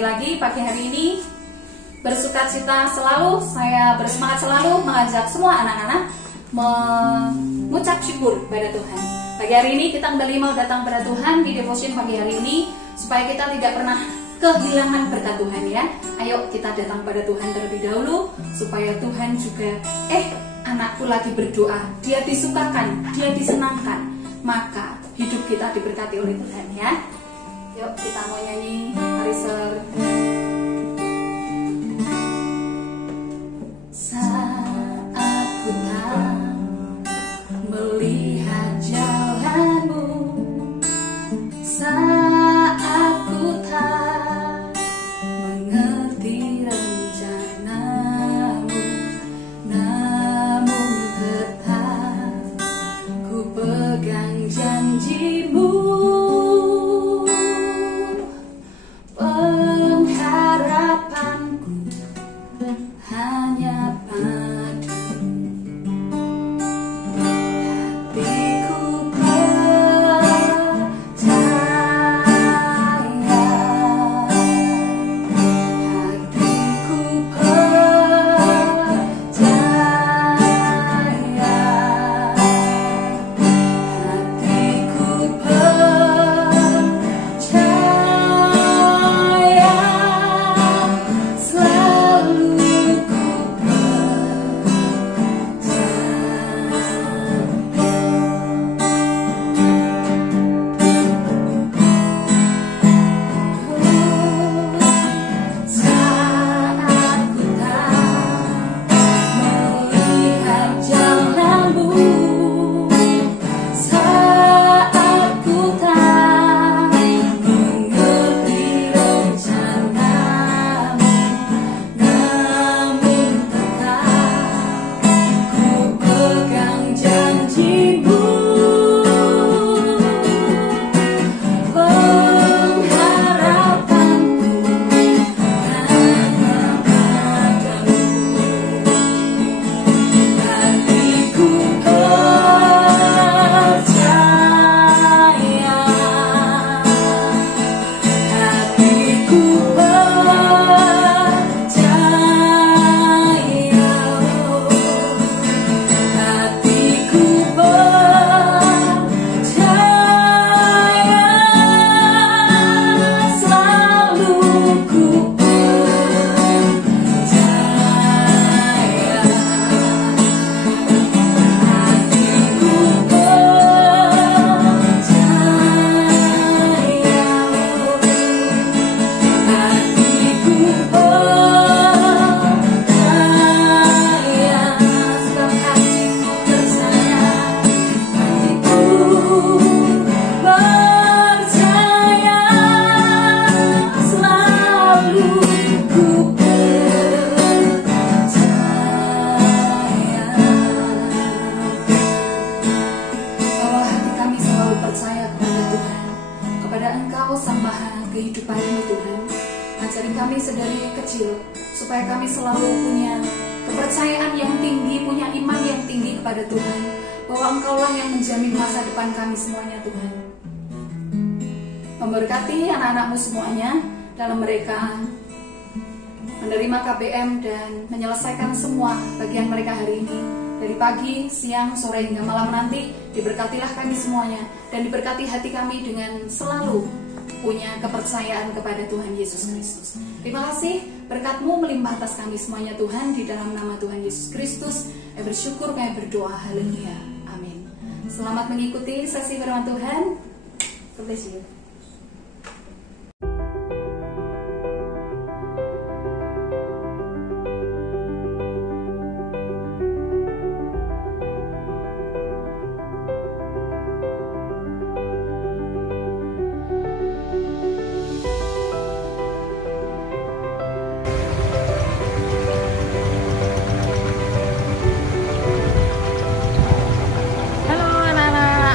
Sekali lagi pagi hari ini bersukacita selalu, saya bersemangat selalu mengajak semua anak-anak mengucap syukur pada Tuhan. Pagi hari ini kita kembali mau datang pada Tuhan di devotion pagi hari ini, supaya kita tidak pernah kehilangan berkat Tuhan ya. Ayo kita datang pada Tuhan terlebih dahulu, supaya Tuhan juga anakku lagi berdoa, dia disukakan, dia disenangkan, maka hidup kita diberkati oleh Tuhan ya. Yuk kita mau nyanyi Mariser. Saat ku tak melihat jalanmu, saat ku tak mengerti rencanamu, namun tetap ku pegang janjimu. Pengharapanku hanya padamu, hatiku percaya, hatiku percaya, hatiku percaya, selalu ku saat ku tak melihat jalanmu, saat ku tak mengerti rencanamu, namun tetap ku pegang janjimu. Pengharapanku hanya padamu, hatiku percaya, hatiku percaya, hatiku percaya, selalu ku percaya, hatiku percaya, hatiku percaya, sebab hatiku percaya, hatiku percaya, selalu ku percaya. Bahwa hati kami selalu percaya kepada Tuhan, kepada Engkau Sang Maha kehidupan ini Tuhan. Ajari kami sedari kecil, supaya kami selalu punya kepercayaan yang tinggi, punya iman yang tinggi kepada Tuhan, bahwa Engkaulah yang menjamin masa depan kami semuanya Tuhan. Memberkati anak-anakmu semuanya dalam mereka menerima KBM dan menyelesaikan semua bagian mereka hari ini, dari pagi, siang, sore hingga malam nanti. Diberkatilah kami semuanya, dan diberkati hati kami dengan selalu punya kepercayaan kepada Tuhan Yesus Kristus. Terima kasih, berkat-Mu melimpah atas kami semuanya Tuhan, di dalam nama Tuhan Yesus Kristus. Kami bersyukur, kami berdoa, haleluya, amin. Selamat mengikuti sesi firman Tuhan. God bless you.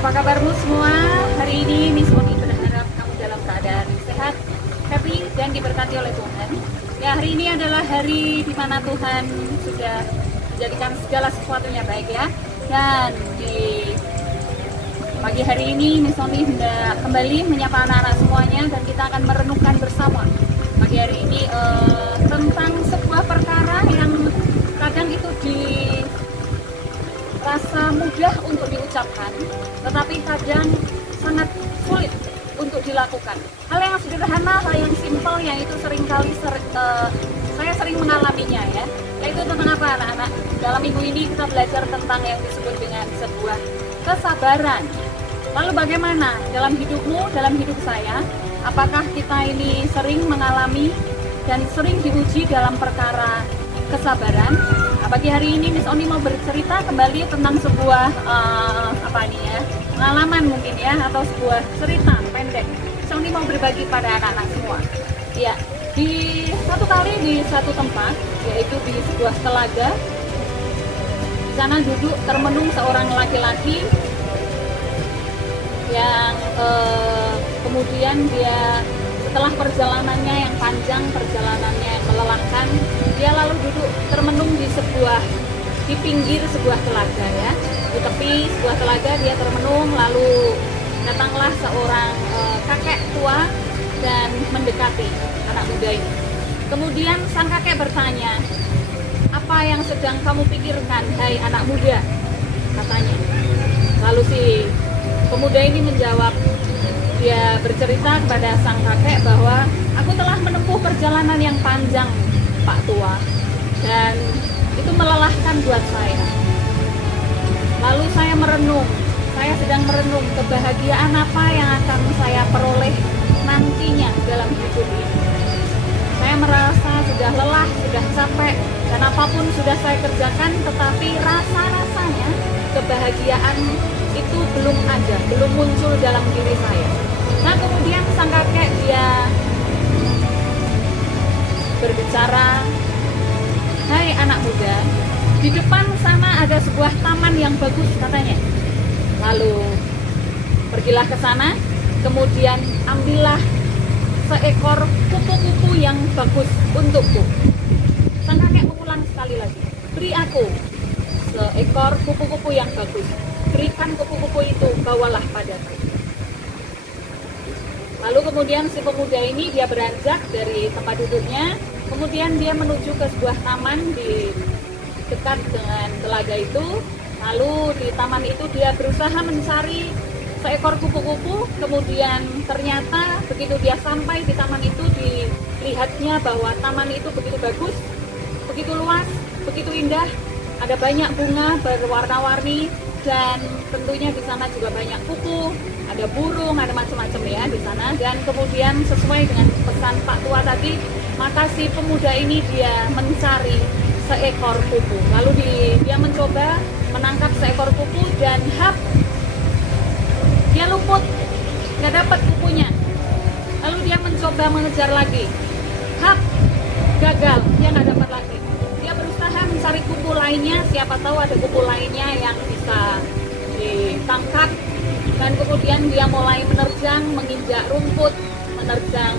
Apa kabarmu semua? Hari ini Miss Oni berharap kamu dalam keadaan sehat, happy, dan diberkati oleh Tuhan. Ya, hari ini adalah hari di mana Tuhan sudah menjadikan segala sesuatunya baik ya. Dan di pagi hari ini Miss Oni hendak kembali menyapa anak-anak semuanya, dan kita akan merenungkan bersama pagi hari ini tentang sebuah perkara yang kadang itu dirasa mudah untuk diucapkan, tetapi kadang sangat sulit untuk dilakukan. Hal yang sederhana, hal yang simpel, yang itu seringkali saya sering mengalaminya ya. Yaitu tentang apa anak-anak? Dalam minggu ini kita belajar tentang yang disebut dengan sebuah kesabaran. Lalu bagaimana dalam hidupmu, dalam hidup saya? Apakah kita ini sering mengalami dan sering diuji dalam perkara kesabaran? Nah, pagi hari ini Miss Oni mau bercerita kembali tentang sebuah pengalaman mungkin ya, atau sebuah cerita pendek. Miss Oni mau berbagi pada anak-anak semua. Ya, di satu kali di satu tempat, yaitu di sebuah telaga, di sana duduk termenung seorang laki-laki yang kemudian dia setelah perjalanannya yang panjang, perjalanannya yang melelahkan, dia lalu duduk termenung di pinggir sebuah telaga ya, di tepi sebuah telaga dia termenung. Lalu datanglah seorang kakek tua dan mendekati anak muda ini. Kemudian sang kakek bertanya, "Apa yang sedang kamu pikirkan, hai anak muda?" katanya. Lalu si pemuda ini menjawab, dia bercerita kepada sang kakek bahwa aku telah menempuh perjalanan yang panjang, Pak Tua, dan itu melelahkan buat saya. Lalu saya sedang merenung kebahagiaan apa yang akan saya peroleh nantinya dalam hidup ini. Saya merasa sudah lelah, sudah capek, dan apapun sudah saya kerjakan, tetapi rasa-rasanya kebahagiaan itu belum ada, belum muncul dalam diri saya. Nah, kemudian sang kakek dia berbicara, "Hai anak muda, di depan sana ada sebuah taman yang bagus," katanya. Lalu pergilah ke sana, kemudian ambillah seekor kupu-kupu yang bagus untukku. Sang kakek mengulang sekali lagi, "Beri aku seekor kupu-kupu yang bagus. Berikan kupu-kupu itu, bawalah padaku." Lalu kemudian si pemuda ini dia beranjak dari tempat duduknya, kemudian dia menuju ke sebuah taman di dekat dengan telaga itu. Lalu di taman itu dia berusaha mencari seekor kupu-kupu. Kemudian ternyata begitu dia sampai di taman itu, dilihatnya bahwa taman itu begitu bagus, begitu luas, begitu indah. Ada banyak bunga berwarna-warni, dan tentunya di sana juga banyak kupu, ada burung, ada macam-macam ya di sana. Dan kemudian sesuai dengan pesan Pak Tua tadi, maka si pemuda ini dia mencari seekor kupu. Lalu dia mencoba menangkap seekor kupu dan dia luput, nggak dapat kupunya. Lalu dia mencoba mengejar lagi, gagal, dia nggak dapat lagi. Dia berusaha mencari kupu lainnya, siapa tahu ada kupu lainnya yang bisa ditangkap. Dan kemudian dia mulai menerjang, menginjak rumput, menerjang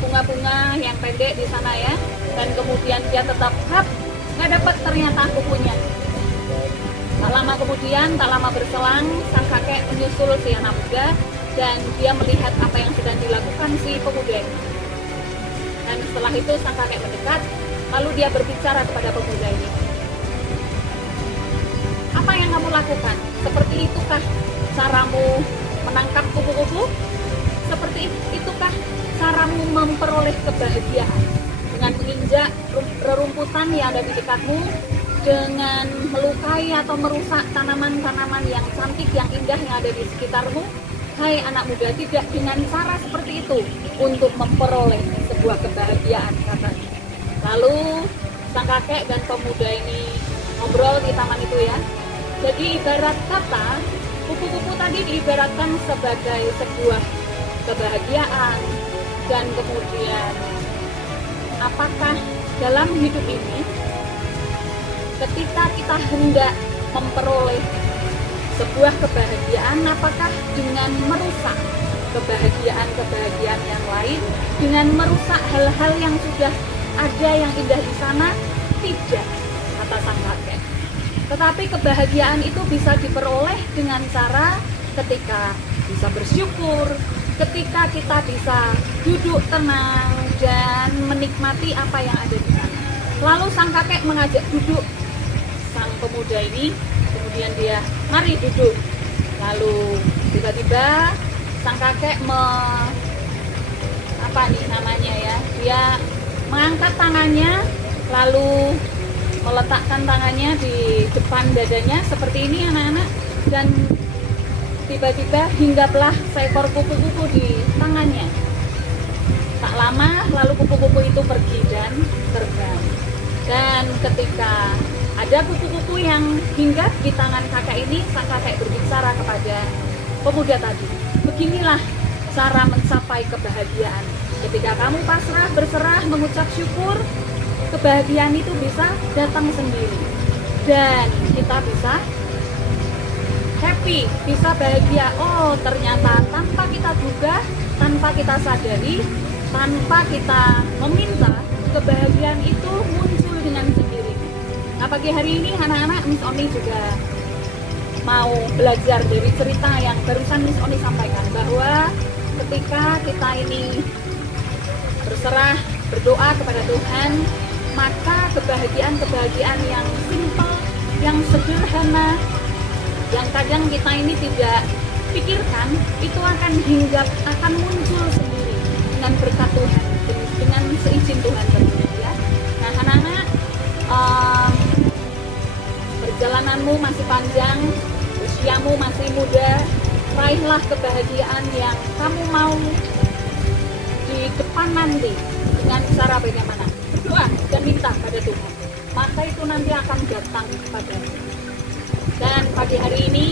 bunga-bunga yang pendek di sana ya. Dan kemudian dia tetap nggak dapat ternyata kupunya. Tak lama berselang, sang kakek menyusul si anak muda dan dia melihat apa yang sedang dilakukan si pemuda ini. Dan setelah itu sang kakek mendekat, lalu dia berbicara kepada pemuda ini, "Apa yang kamu lakukan? Seperti itukah caramu menangkap kupu-kupu? Seperti itukah caramu memperoleh kebahagiaan? Dengan menginjak rerumputan yang ada di dekatmu, dengan melukai atau merusak tanaman-tanaman yang cantik, yang indah yang ada di sekitarmu? Hai anak muda, tidak dengan cara seperti itu untuk memperoleh sebuah kebahagiaan," katanya. Lalu sang kakek dan pemuda ini ngobrol di taman itu ya. Jadi ibarat kata, kupu-kupu tadi diibaratkan sebagai sebuah kebahagiaan. Dan kemudian apakah dalam hidup ini ketika kita hendak memperoleh sebuah kebahagiaan, apakah dengan merusak kebahagiaan yang lain, dengan merusak hal-hal yang sudah ada yang indah di sana? Tidak, kata sang kakek. Tetapi kebahagiaan itu bisa diperoleh dengan cara ketika bisa bersyukur, ketika kita bisa duduk tenang dan menikmati apa yang ada di sana. Lalu sang kakek mengajak duduk sang pemuda ini, kemudian dia, mari duduk. Lalu tiba-tiba sang kakek dia mengangkat tangannya, lalu meletakkan tangannya di depan dadanya seperti ini anak-anak, dan tiba-tiba hinggaplah seekor kupu-kupu di tangannya. Tak lama lalu kupu-kupu itu pergi dan terbang. Dan ketika ada kupu-kupu yang hinggap di tangan kakek ini, sang kakek berbicara kepada pemuda tadi, beginilah cara mencapai kebahagiaan. Ketika kamu pasrah, berserah, mengucap syukur, kebahagiaan itu bisa datang sendiri. Dan kita bisa happy, bisa bahagia. Oh, ternyata tanpa kita duga, tanpa kita sadari, tanpa kita meminta, kebahagiaan itu muncul dengan sendiri. Nah, pagi hari ini anak-anak, Miss Oni juga mau belajar dari cerita yang barusan Miss Oni sampaikan, bahwa ketika kita ini berserah, berdoa kepada Tuhan, maka kebahagiaan-kebahagiaan yang simple, yang sederhana, yang kadang kita ini tidak pikirkan, itu akan hinggap, akan muncul sendiri dengan berkat Tuhan, dengan seizin Tuhan tentunya ya. Nah anak-anak, perjalananmu masih panjang, usiamu masih muda, raihlah kebahagiaan yang kamu mau di depan nanti dengan cara bagaimana? Berdoa dan minta pada Tuhan, maka itu nanti akan datang kepadamu. Dan pagi hari ini,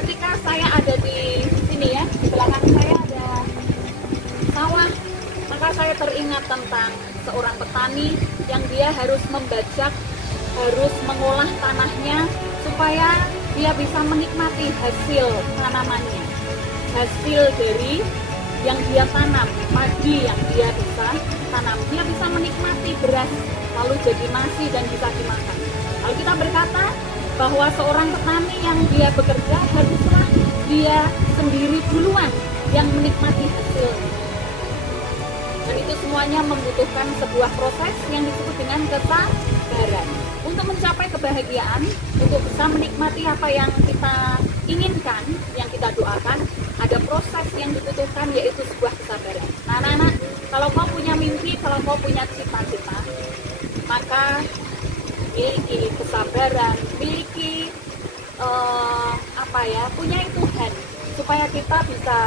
ketika saya ada di sini ya, di belakang saya ada sawah, maka saya teringat tentang seorang petani yang dia harus membajak, harus mengolah tanahnya supaya dia bisa menikmati hasil tanamannya, hasil dari yang dia tanam, padi yang dia bisa tanam. Dia bisa menikmati beras, lalu jadi nasi dan bisa dimakan. Lalu kita berkata bahwa seorang petani yang dia bekerja, haruslah dia sendiri duluan yang menikmati hasilnya. Dan itu semuanya membutuhkan sebuah proses yang disebut dengan kesabaran. Untuk mencapai kebahagiaan, untuk bisa menikmati apa yang kita inginkan, yang kita doakan, ada proses yang dibutuhkan, yaitu sebuah kesabaran. Nah anak-anak, kalau kau punya mimpi, kalau kau punya cita-cita, maka miliki kesabaran, miliki punya Tuhan, supaya kita bisa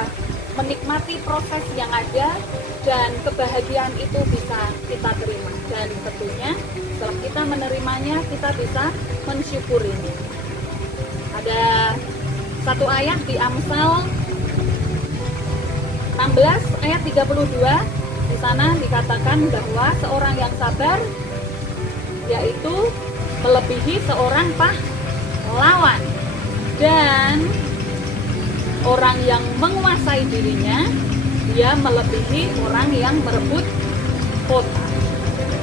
menikmati proses yang ada dan kebahagiaan itu bisa kita terima. Dan tentunya setelah kita menerimanya, kita bisa mensyukurinya. Ada satu ayat di Amsal 16 ayat 32, di sana dikatakan bahwa seorang yang sabar yaitu melebihi seorang pahlawan, dan orang yang menguasai dirinya, dia melebihi orang yang merebut kota.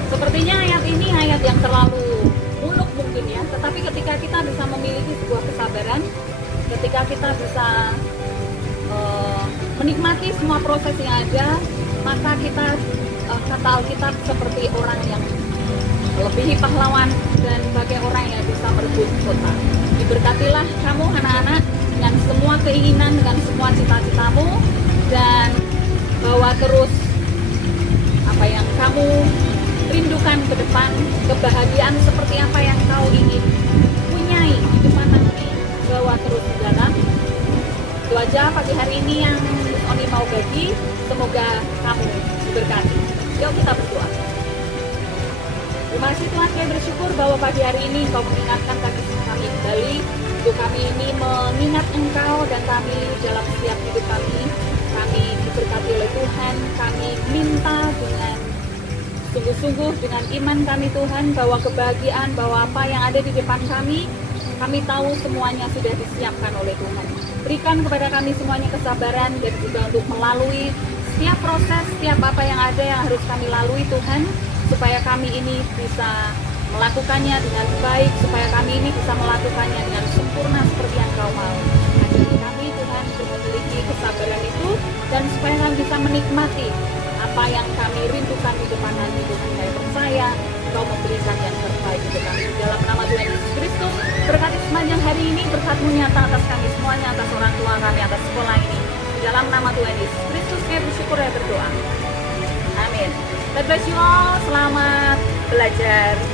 Sepertinya ayat ini ayat yang terlalu muluk mungkin ya, tetapi ketika kita bisa memiliki sebuah kesabaran, ketika kita bisa menikmati semua proses yang ada, maka kita kata Alkitab seperti orang yang melebihi pahlawan dan bagai orang yang bisa merebut kota. Diberkatilah kamu anak-anak dengan semua keinginan, dengan semua cita-citamu, dan bawa terus apa yang kamu rindukan ke depan, kebahagiaan seperti apa yang kau ingin punyai di depan nanti, bawa terus di dalam. Itu aja pagi hari ini yang Oni mau bagi, semoga kamu diberkati. Yuk kita berdoa. Terima kasih Tuhan, kami bersyukur bahwa pagi hari ini Kau mengingatkan kami kembali, untuk kami ini mengingat Engkau, dan kami dalam setiap hidup kami diberkati oleh Tuhan. Kami minta dengan sungguh-sungguh dengan iman kami Tuhan, bahwa kebahagiaan, bahwa apa yang ada di depan kami tahu semuanya sudah disiapkan oleh Tuhan. Berikan kepada kami semuanya kesabaran, dan juga untuk melalui setiap proses, setiap apa yang ada yang harus kami lalui Tuhan, supaya kami ini bisa melakukannya dengan baik, supaya kami ini bisa melakukannya dengan sempurna seperti yang Kau mau. Ajari kami Tuhan untuk memiliki kesabaran itu, dan supaya kami bisa menikmati apa apa yang kami rindukan di depan nanti, Tuhan, saya percaya Kau memberikan yang terbaik untuk kami. Di dalam nama Tuhan Yesus Kristus, berkati sepanjang hari ini, berkat-Mu nyata atas kami semuanya, atas orang tua kami, atas sekolah ini. Di dalam nama Tuhan Yesus Kristus, saya bersyukur dan berdoa. Amin. God bless you all. Selamat belajar.